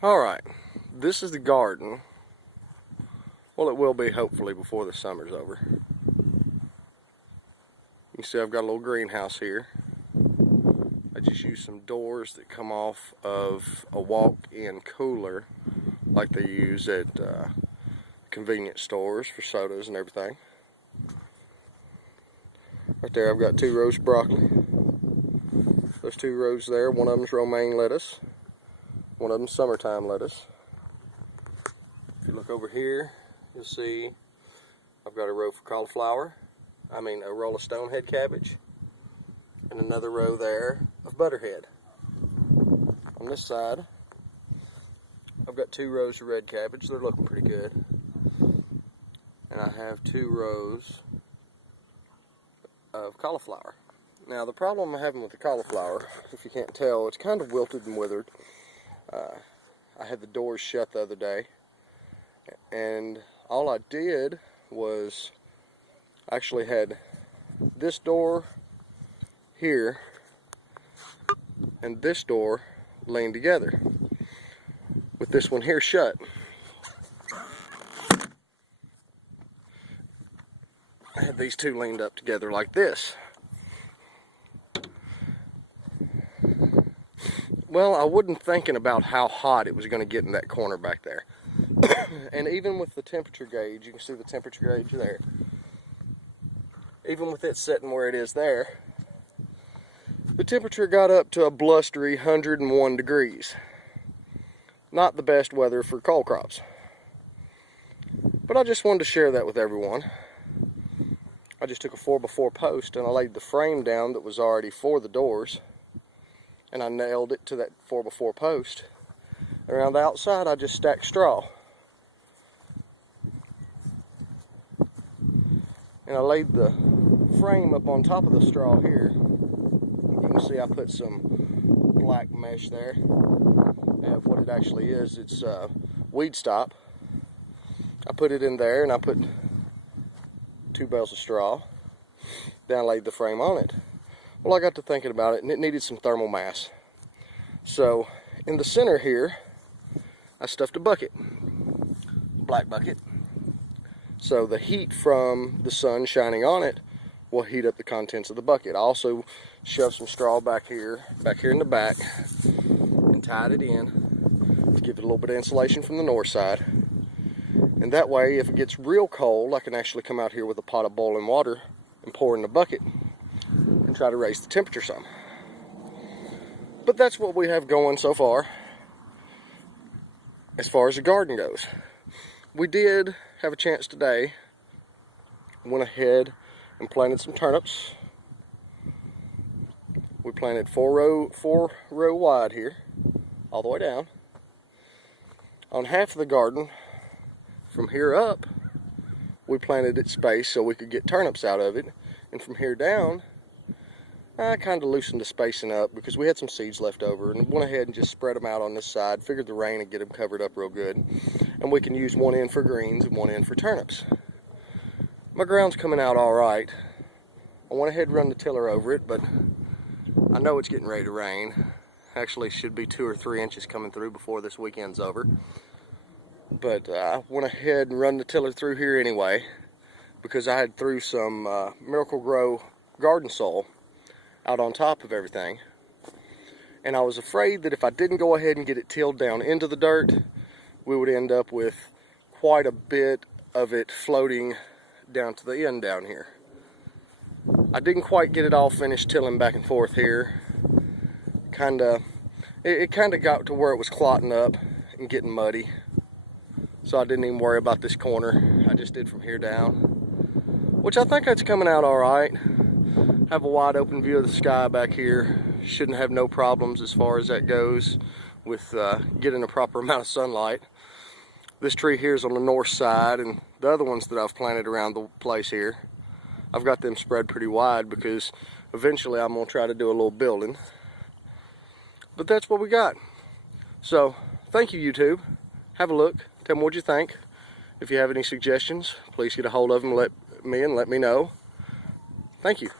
Alright, this is the garden. Well, it will be hopefully before the summer's over. You can see I've got a little greenhouse here. I just used some doors that come off of a walk-in cooler like they use at convenience stores for sodas and everything. Right there I've got 2 rows of broccoli. Those 2 rows there, one of them's romaine lettuce, one of them's summertime lettuce. If you look over here, you'll see I've got a row for cauliflower, a row of stonehead cabbage, and another row there of butterhead. On this side, I've got 2 rows of red cabbage. They're looking pretty good. And I have 2 rows of cauliflower. Now, the problem I'm having with the cauliflower, if you can't tell, it's kind of wilted and withered. I had the doors shut the other day, and all I did was actually had this door here and this door laying together with this one here shut. I had these 2 leaned up together like this. Well, I wasn't thinking about how hot it was going to get in that corner back there. And even with the temperature gauge, you can see the temperature gauge there. Even with it sitting where it is there, the temperature got up to a blustery 101 degrees. Not the best weather for coal crops. But I just wanted to share that with everyone. I just took a 4x4 post and I laid the frame down that was already for the doors, and I nailed it to that 4x4 post. Around the outside I just stacked straw. And I laid the frame up on top of the straw here. You can see I put some black mesh there. And what it actually is, it's weed stop. I put it in there and I put 2 bales of straw. Then I laid the frame on it. Well, I got to thinking about it, and it needed some thermal mass. So in the center here, I stuffed a bucket, black bucket. So the heat from the sun shining on it will heat up the contents of the bucket. I also shoved some straw back here in the back, and tied it in to give it a little bit of insulation from the north side. And that way, if it gets real cold, I can actually come out here with a pot of boiling water and pour in the bucket and try to raise the temperature some. But that's what we have going so far as the garden goes. We did have a chance today. Went ahead and planted some turnips. We planted 4 row wide here, all the way down. On half of the garden, from here up, we planted it spaced so we could get turnips out of it. And from here down, I kind of loosened the spacing up because we had some seeds left over, and went ahead and just spread them out on this side. Figured the rain would get them covered up real good. And we can use one end for greens and one end for turnips. My ground's coming out all right. I went ahead and run the tiller over it, but I know it's getting ready to rain. Actually, should be 2 or 3 inches coming through before this weekend's over. But I went ahead and run the tiller through here anyway, because I had threw some Miracle Grow garden soil out on top of everything. And I was afraid that if I didn't go ahead and get it tilled down into the dirt, we would end up with quite a bit of it floating down to the end down here. I didn't quite get it all finished tilling back and forth here. It kind of got to where it was clotting up and getting muddy. So I didn't even worry about this corner. I just did from here down, which I think that's coming out all right. Have a wide open view of the sky back here. Shouldn't have no problems as far as that goes with getting a proper amount of sunlight. This tree here is on the north side, and the other ones that I've planted around the place here, I've got them spread pretty wide because eventually I'm going to try to do a little building. But that's what we got. So thank you, YouTube. Have a look. Tell me what you think. If you have any suggestions, please get a hold of them, let me know. Thank you.